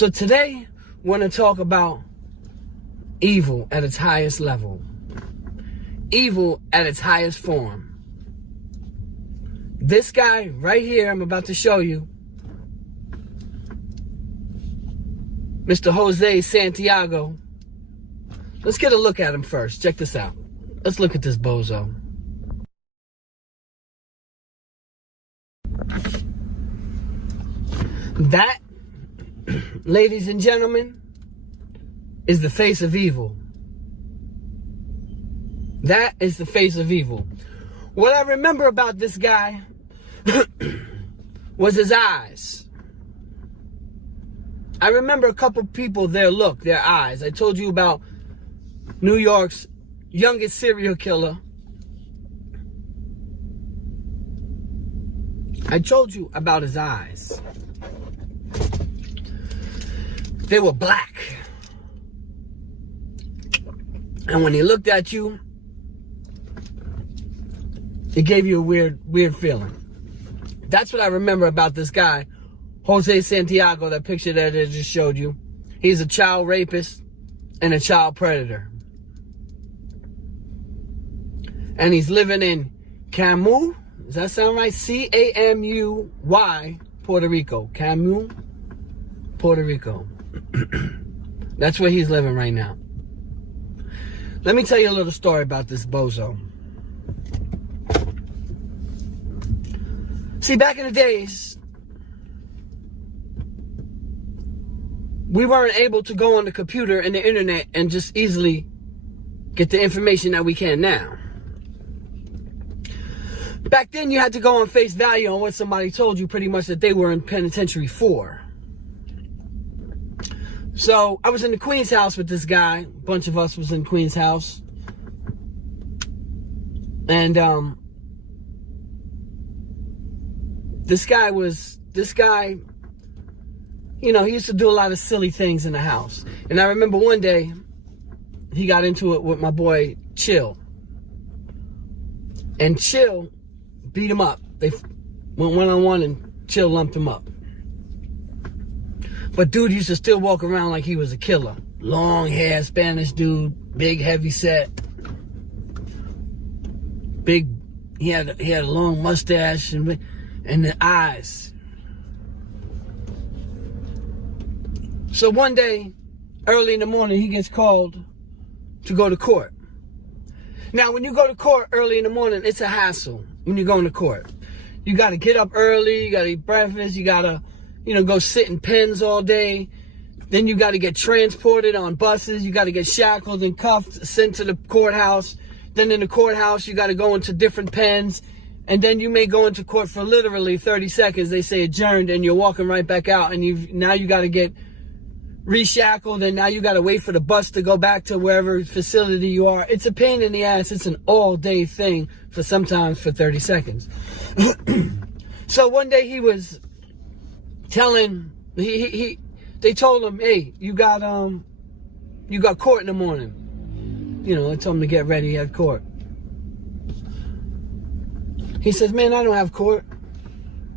So today, we're going to talk about evil at its highest level. Evil at its highest form. This guy right here, I'm about to show you, Mr. Jose Santiago. Let's get a look at him first. Check this out. Let's look at this bozo. That, ladies and gentlemen, is the face of evil. That is the face of evil. What I remember about this guy was his eyes. I remember a couple people, their eyes. I told you about New York's youngest serial killer. I told you about his eyes. They were black. And when he looked at you, it gave you a weird feeling. That's what I remember about this guy, Jose Santiago, that picture that I just showed you. He's a child rapist and a child predator. And he's living in Camuy, does that sound right? C-A-M-U-Y, Puerto Rico. Camuy, Puerto Rico. That's where he's living right now. Let me tell you a little story about this bozo. See, back in the days, we weren't able to go on the computer and the internet and just easily get the information that we can now. Back then, you had to go on face value on what somebody told you pretty much that they were in penitentiary for. So, I was in the Queen's house with this guy. A bunch of us was in Queen's house. And, this guy, you know, he used to do a lot of silly things in the house. And I remember one day, he got into it with my boy, Chill. And Chill beat him up. They went one-on-one and Chill lumped him up. But dude used to still walk around like he was a killer. Long hair, Spanish dude, big, heavy set. Big, he had a long mustache and the eyes. So one day, early in the morning, he gets called to go to court. Now, when you go to court early in the morning, it's a hassle when you're going to court. You got to get up early, you got to eat breakfast, you got to, go sit in pens all day. Then you got to get transported on buses, you got to get shackled and cuffed, sent to the courthouse. Then in the courthouse, you got to go into different pens. And then you may go into court for literally 30 seconds. They say adjourned, and you're walking right back out. And now you got to get reshackled, and now you got to wait for the bus to go back to wherever facility you are. It's a pain in the ass. It's an all-day thing sometimes for 30 seconds. So one day he was telling, they told him, hey, you got court in the morning. They told him to get ready at court. He says, man, I don't have court.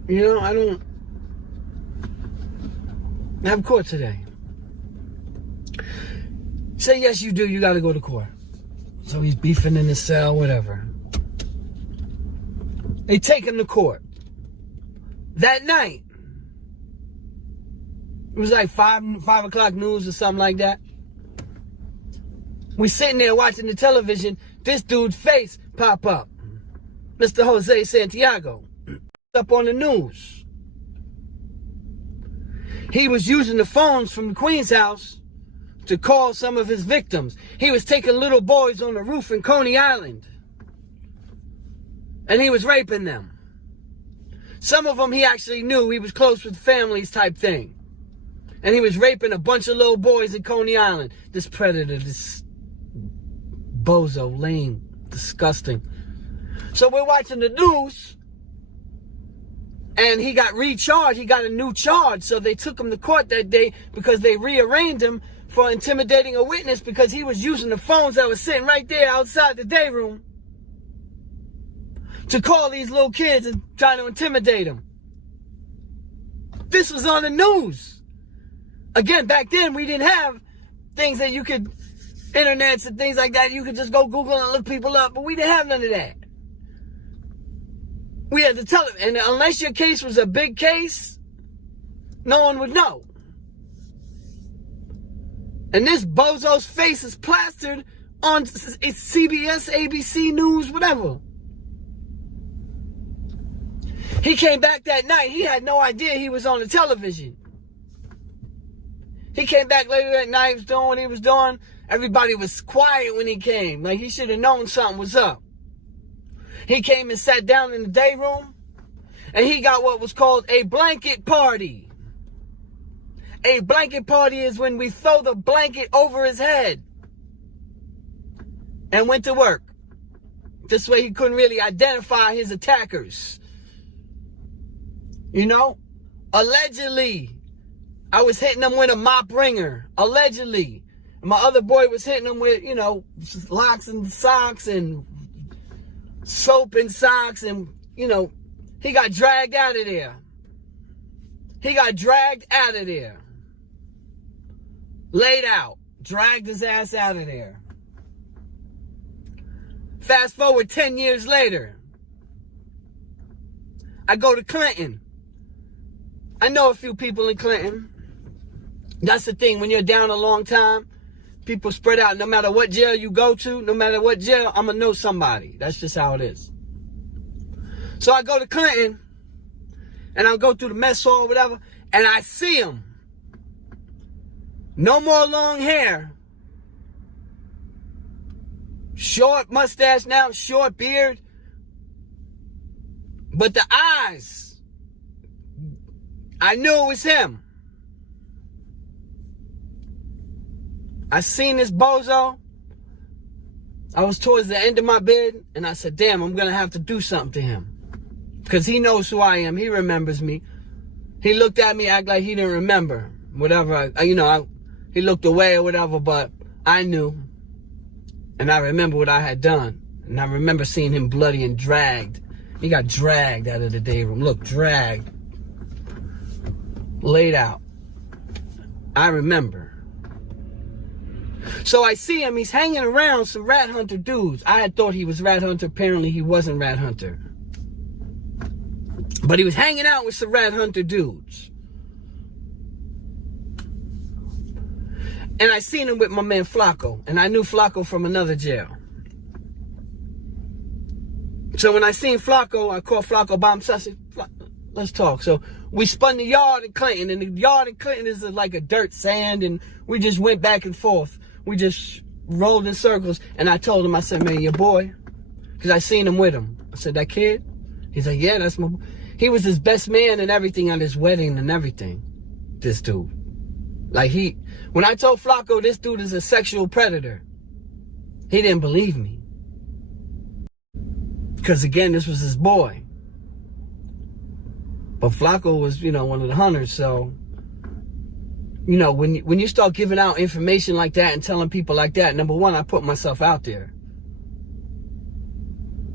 I don't have court today. Say, yes, you do. You got to go to court. So he's beefing in his cell, whatever. They take him to court. That night, it was like 5 o'clock news or something like that. We sitting there watching the television. This dude's face pop up. Mr. Jose Santiago. Up on the news. He was using the phones from the Queen's house to call some of his victims. He was taking little boys on the roof in Coney Island. And he was raping them. Some of them he actually knew. He was close with families type thing. And he was raping a bunch of little boys in Coney Island. This predator, this bozo, lame, disgusting. So we're watching the news, and he got recharged. He got a new charge. So they took him to court that day because they rearranged him for intimidating a witness because he was using the phones that was sitting right there outside the day room to call these little kids and try to intimidate them. This was on the news. again, back then we didn't have things that you could, internets and things like that. You could just go Google and look people up, but we didn't have none of that. We had to tell it, and unless your case was a big case, no one would know. And this bozo's face is plastered on CBS, ABC News, whatever. He came back that night. He had no idea he was on the television. He came back later that night, was doing what he was doing. Everybody was quiet when he came. Like, he should have known something was up. He came and sat down in the day room, and he got what was called a blanket party. A blanket party is when we throw the blanket over his head and went to work. This way he couldn't really identify his attackers. You know, allegedly, I was hitting him with a mop wringer. Allegedly. And my other boy was hitting him with, you know, locks and socks and soap and socks. And, you know, he got dragged out of there. He got dragged out of there. Laid out. Dragged his ass out of there. Fast forward 10 years later. I go to Clinton. I know a few people in Clinton. That's the thing. When you're down a long time, people spread out. No matter what jail you go to, no matter what jail, I'm going to know somebody. That's just how it is. So I go to Clinton, and I'll go through the mess hall or whatever, and I see him. No more long hair. Short mustache now, short beard. But the eyes, I knew it was him. I seen this bozo. I was towards the end of my bed, and I said, damn, I'm going to have to do something to him. Because he knows who I am. He remembers me. He looked at me, act like he didn't remember. Whatever, he looked away or whatever, but I knew. And I remember what I had done. And I remember seeing him bloody and dragged. He got dragged out of the day room. Look, dragged. Laid out. I remember. So I see him. He's hanging around some rat hunter dudes. I had thought he was rat hunter. Apparently he wasn't rat hunter. But he was hanging out with some rat hunter dudes. And I seen him with my man Flacco. And I knew Flacco from another jail. So when I seen Flacco, I called Flacco by himself. I said, let's talk. So we spun the yard in Clinton. And the yard in Clinton is like a dirt sand. And we just went back and forth. We just rolled in circles. And I told him, I said, man, your boy. Because I seen him with him. I said, that kid? He's like, yeah, that's my boy. He was his best man and everything at his wedding and everything. This dude. Like when I told Flacco this dude is a sexual predator, he didn't believe me. Because again, this was his boy. But Flacco was, one of the hunters. So, when you start giving out information like that and telling people like that, number one, I put myself out there.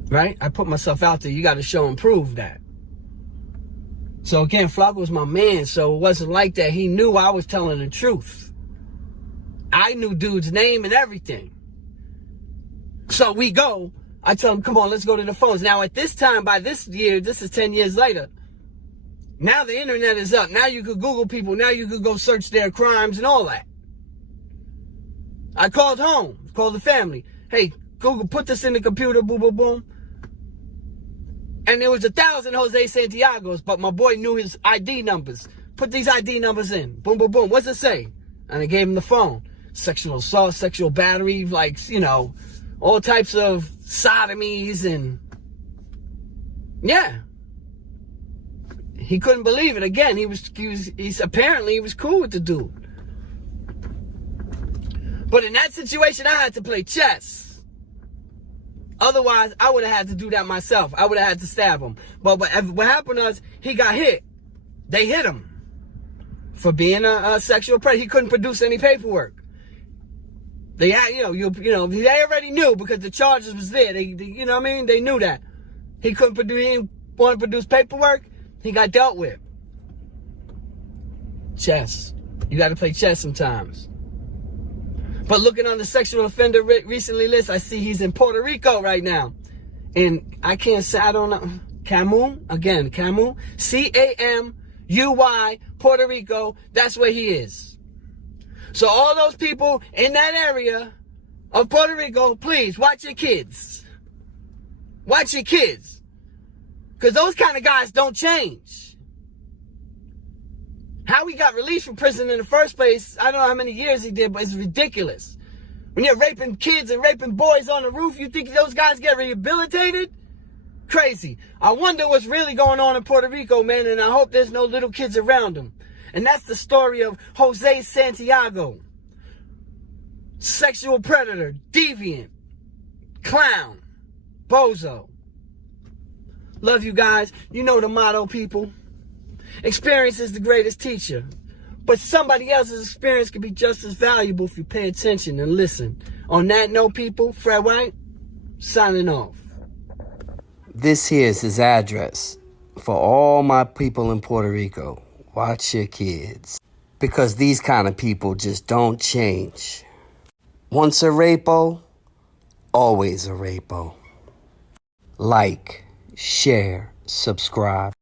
Right? I put myself out there. You got to show and prove that. So again, Flacco was my man, so it wasn't like that. He knew I was telling the truth. I knew dude's name and everything. So we go. I tell him, come on, let's go to the phones. Now at this time, by this year, this is 10 years later. Now the internet is up. Now you could Google people. Now you could go search their crimes and all that. I called home, called the family. Hey, Google, put this in the computer, boom, boom, boom. And there was 1,000 Jose Santiagos, but my boy knew his ID numbers. Put these ID numbers in. Boom, boom, boom. What's it say? And I gave him the phone. Sexual assault, sexual battery, all types of sodomies and... Yeah. He couldn't believe it. Again, he's apparently he was cool with the dude. But in that situation, I had to play chess. Otherwise, I would have had to do that myself. I would have had to stab him. But what happened was, he got hit. They hit him for being a sexual predator. He couldn't produce any paperwork. They had, they already knew because the charges was there. They They knew that. He couldn't produce, he didn't want to produce paperwork. He got dealt with. Chess. You got to play chess sometimes. But looking on the sexual offender recently list, I see he's in Puerto Rico right now. And I can't say, I don't know. Camuy, again, Camuy, Camuy, Puerto Rico, that's where he is. So all those people in that area of Puerto Rico, please watch your kids. Watch your kids. Because those kind of guys don't change. How he got released from prison in the first place, I don't know how many years he did, but it's ridiculous. When you're raping kids and raping boys on the roof, you think those guys get rehabilitated? Crazy. I wonder what's really going on in Puerto Rico, man, and I hope there's no little kids around them. And that's the story of Jose Santiago. Sexual predator, deviant, clown, bozo. Love you guys. You know the motto, people. Experience is the greatest teacher. But somebody else's experience can be just as valuable if you pay attention and listen. On that note, people, Fred White, signing off. This here is his address for all my people in Puerto Rico. Watch your kids. Because these kind of people just don't change. Once a rapo, always a rapo. Like, share, subscribe.